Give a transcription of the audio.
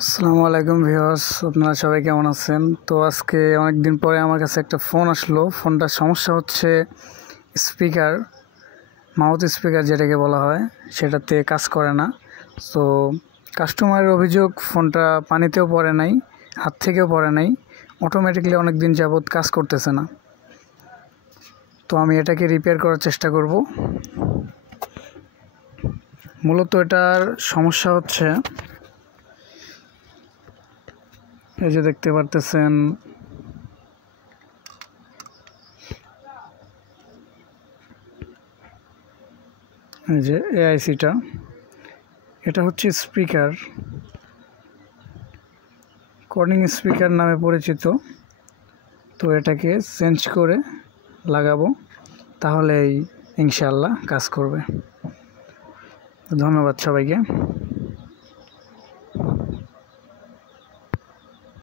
আসসালামু আলাইকুম ভিউয়ার্স, আপনারা সবাই কেমন আছেন? তো আজকে অনেক দিন পরে আমার কাছে একটা ফোন আসলো। ফোনটার সমস্যা হচ্ছে স্পিকার, মাউথ স্পিকার যেটাকে বলা হয়, সেটাতে কাজ করে না। তো কাস্টমারের অভিযোগ, ফোনটা পানিতেও পড়ে নাই, হাত থেকেও পড়ে নাই, অটোমেটিকলি অনেক দিন যাবৎ কাজ করতেছে না। তো আমি এটাকে রিপেয়ার করার চেষ্টা করব। মূলত এটার সমস্যা হচ্ছে, এই যে দেখতে পারতেছেন, এই যে এআইসিটা, এটা হচ্ছে স্পিকার, কর্নিং স্পিকার নামে পরিচিত। তো এটাকে চেঞ্জ করে লাগাবো, তাহলেই ইনশাআল্লাহ কাজ করবে। ধন্যবাদ সবাইকে।